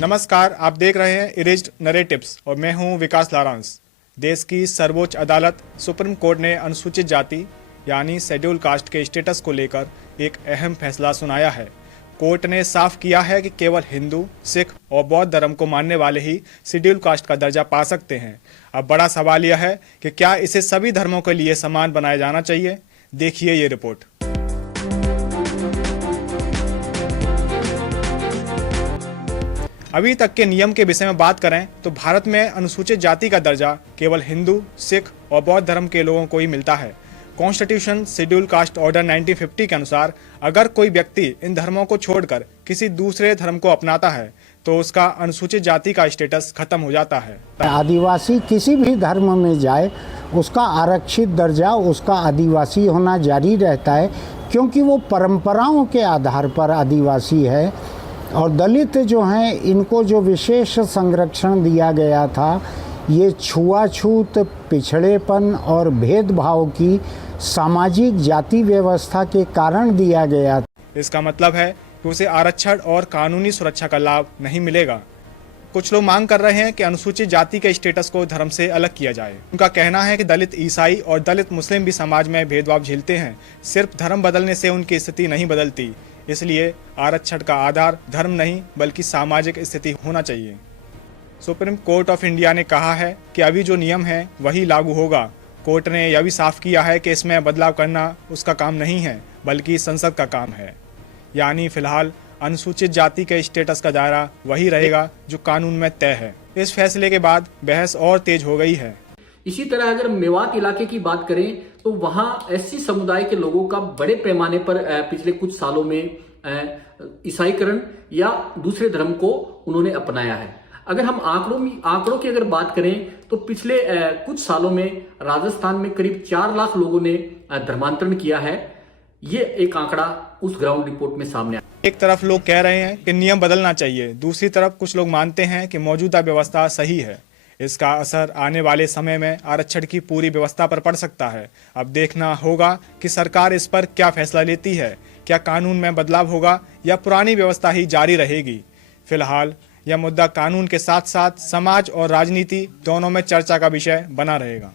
नमस्कार, आप देख रहे हैं इरेज्ड नरेटिव्स और मैं हूं विकास लारांस। देश की सर्वोच्च अदालत सुप्रीम कोर्ट ने अनुसूचित जाति यानी शेड्यूल कास्ट के स्टेटस को लेकर एक अहम फैसला सुनाया है। कोर्ट ने साफ किया है कि केवल हिंदू, सिख और बौद्ध धर्म को मानने वाले ही शेड्यूल कास्ट का दर्जा पा सकते हैं। अब बड़ा सवाल यह है कि क्या इसे सभी धर्मों के लिए समान बनाया जाना चाहिए? देखिए ये रिपोर्ट। अभी तक के नियम के विषय में बात करें तो भारत में अनुसूचित जाति का दर्जा केवल हिंदू, सिख और बौद्ध धर्म के लोगों को ही मिलता है। कॉन्स्टिट्यूशन शेड्यूल कास्ट ऑर्डर 1950 के अनुसार अगर कोई व्यक्ति इन धर्मों को छोड़कर किसी दूसरे धर्म को अपनाता है तो उसका अनुसूचित जाति का स्टेटस खत्म हो जाता है। आदिवासी किसी भी धर्म में जाए, उसका आरक्षित दर्जा, उसका आदिवासी होना जारी रहता है, क्योंकि वो परंपराओं के आधार पर आदिवासी है। और दलित जो हैं, इनको जो विशेष संरक्षण दिया गया था, ये छुआछूत, पिछड़ेपन और भेदभाव की सामाजिक जाति व्यवस्था के कारण दिया गया। इसका मतलब है कि उसे आरक्षण और कानूनी सुरक्षा का लाभ नहीं मिलेगा। कुछ लोग मांग कर रहे हैं कि अनुसूचित जाति के स्टेटस को धर्म से अलग किया जाए। उनका कहना है कि दलित, ईसाई और दलित मुस्लिम भी समाज में भेदभाव झेलते हैं। सिर्फ धर्म बदलने से उनकी स्थिति नहीं बदलती, इसलिए आरक्षण का आधार धर्म नहीं बल्कि सामाजिक स्थिति होना चाहिए। सुप्रीम कोर्ट ऑफ इंडिया ने कहा है कि अभी जो नियम है वही लागू होगा। कोर्ट ने यह भी साफ किया है कि इसमें बदलाव करना उसका काम नहीं है बल्कि संसद का काम है। यानी फिलहाल अनुसूचित जाति के स्टेटस का दायरा वही रहेगा जो कानून में तय है। इस फैसले के बाद बहस और तेज हो गई है। इसी तरह अगर मेवात इलाके की बात करें तो वहां एससी समुदाय के लोगों का बड़े पैमाने पर पिछले कुछ सालों में ईसाईकरण या दूसरे धर्म को उन्होंने अपनाया है। अगर हम आंकड़ों की अगर बात करें तो पिछले कुछ सालों में राजस्थान में करीब 4 लाख लोगों ने धर्मांतरण किया है। ये एक आंकड़ा उस ग्राउंड रिपोर्ट में सामने आया। एक तरफ लोग कह रहे हैं कि नियम बदलना चाहिए, दूसरी तरफ कुछ लोग मानते हैं कि मौजूदा व्यवस्था सही है। इसका असर आने वाले समय में आरक्षण की पूरी व्यवस्था पर पड़ सकता है। अब देखना होगा कि सरकार इस पर क्या फैसला लेती है। क्या कानून में बदलाव होगा या पुरानी व्यवस्था ही जारी रहेगी? फिलहाल यह मुद्दा कानून के साथ साथ समाज और राजनीति दोनों में चर्चा का विषय बना रहेगा।